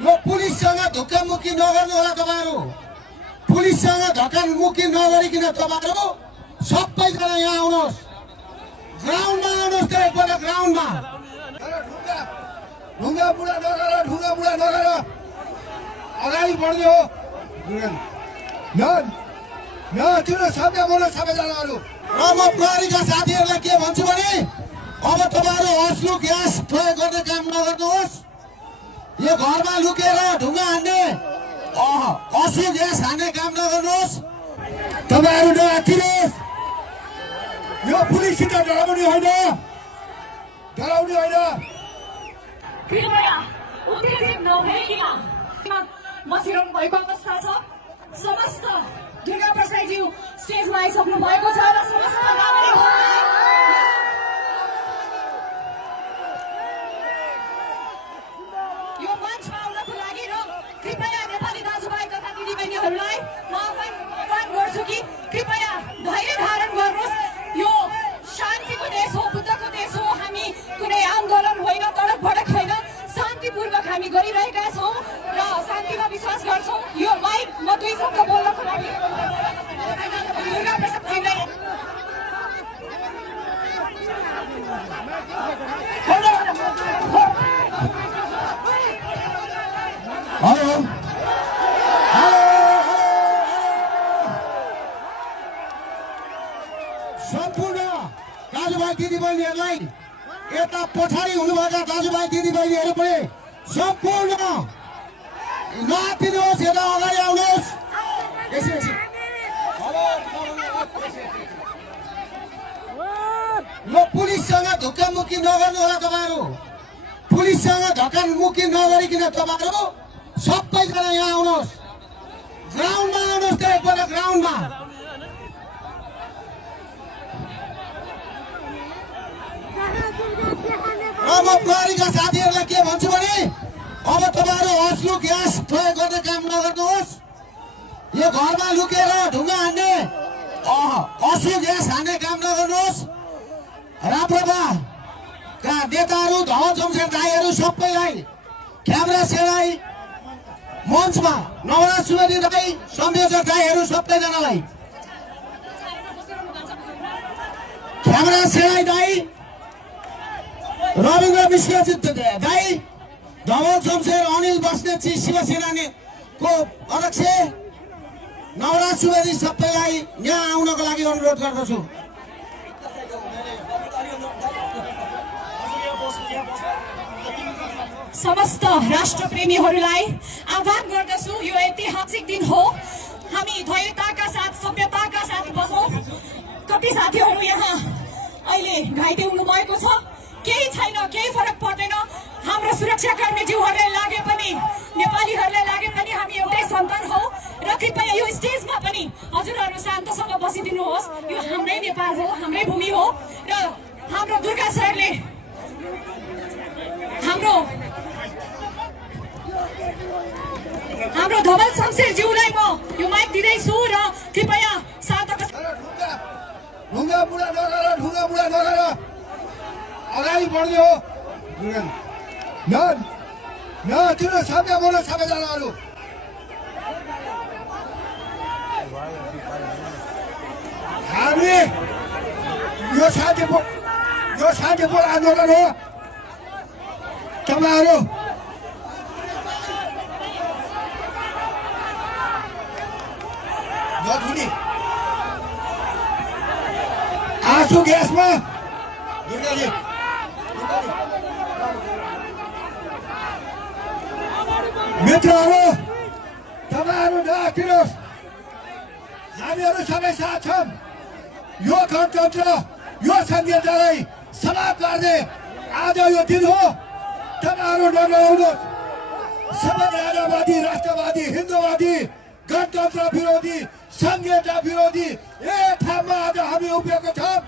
म पुलिससँग धक्कामुक्की नगर्नु होला तपाईहरु। पुलिससँग धक्कामुक्की नगरिकन तपाईहरु सबैजना यहाँ आउनुहोस्, ग्राउन्डमा आउनुहोस्। त एकपल्ट ग्राउन्डमा ढुङ्गा बुढा नगर अगाडि बढ्ने हो। सबैजनाहरू र म प्रहरीका साथीहरूलाई के भन्छु भने अब तपाईहरु अस्लु ग्यास प्रयोग गर्ने काम नगर्नुहोस्। यो घरमा लुकेर ढुङ्गा हान्ने अस्लु ग्यास हान्ने काम नगर्नुहोस्। तपाईहरु नआत्तिनुहोस्। यो पुलिससित डराउने होइन। कृपया उत्तेजित नभइकन बसिरहनु भएको अवस्था छ। समस्त दुर्गा प्रसादज्यू स्टेजमा आइसक्नु भएको छ र समस्त नागरिकहरूलाई यो मञ्चमा आउनको लागि र कृपया नेपाली दाजुभाइ तथा दिदीबहिनीहरूलाई म आह्वान गर्छु कि कृपया धैर्य धारण गर्नुहोस्। यो शान्तिको देश हो, बुद्धको देश हो। हामी कुनै आन्दोलन होइन, तडक भडक होइन, शान्तिपूर्वक हामी गरिरहेका छौँ र शान्तिमा विश्वास गर्छौँ। यो माइक म 2 शब्द बोल्नको लागि दुर्गा प्रसादजीलाई सम्पूर्ण दाजुभाइ दिदीबहिनीहरूलाई, यता पछाडि हुनुभएका दाजुभाइ दिदीबहिनीहरू पनि सम्पूर्ण नआत्तिनुहोस्, यता अगाडि आउनुहोस्। म पुलिससँग धक्कामुक्की नगर्नु होला तपाईहरु। पुलिससँग धक्कामुक्की नगरिकन तपाईहरु सबैजना यहाँ आउनुहोस्, ग्राउन्डमा आउनुहोस्। त एकपल्ट ग्राउन्डमा र म प्रहरीका साथीहरूलाई के भन्छु भने अब तपाईहरु अस्लु ग्यास प्रयोग गर्ने काम नगर्नुहोस्। यो घरमा लुकेर ढुङ्गा हान्ने अस्लु ग्यास हान्ने काम नगर्नुहोस्। राप्रपाका नेताहरू, धवल शमशेर दाइहरू सबैलाई, क्यामेरा सेनाई मञ्चमा नवराज सुवेदी दाई, संयोजक दाइहरू सबैजनालाई, क्यामेरा सेनाई दाई, रविन्द्र मिश्र दाई, धवल शमशेर, अनिल बस्नेतजी, शिवसेनाको अध्यक्ष नवराज सुवेदी सबैलाई यहाँ आउनको लागि अनुरोध गर्दछु। समस्त राष्ट्रप्रेमीहरूलाई आह्वान गर्दछु। यो ऐतिहासिक दिन हो। हामी धैर्यताका साथ, सभ्यताका साथ बसौँ। कति साथीहरू यहाँ अहिले घाइते हुनुभएको छ। केही छैन, केही फरक पर्दैन। हाम्रो सुरक्षाकर्मीज्यूहरूलाई लागे पनि, नेपालीहरूलाई लागे पनि हामी एउटै सन्तान हौ। र कृपया यो स्टेजमा पनि हजुरहरू शान्तसँग बसिदिनुहोस्। यो हाम्रै नेपाल हो, हाम्रै भूमि हो र हाम्रो दुर्गा सरले हाम्रो धवल शमशेरज्यूलाई म यो माइक दिँदैछु र कृपया शान्तता। ढुङ्गा बुढा नगर अगाडि बढ्ने हो। सबैजनाहरू हामी यो शान्तिपूर्ण आन्दोलन हो। तपाईहरु आँसु ग्यासमा मित्रहरू, तपाईहरु नआत्तिनुहोस्। हामीहरू सबै साथ छौँ। यो गणतन्त्र, यो संहितालाई समाप्त गर्ने आज यो दिन हो। तपाईहरु नडराउनुहोस्। सबै राजावादी, राष्ट्रवादी, हिन्दूवादी, गणतन्त्र विरोधी, संहिता विरोधी एक ठाउँमा आज हामी उभिएको छौँ।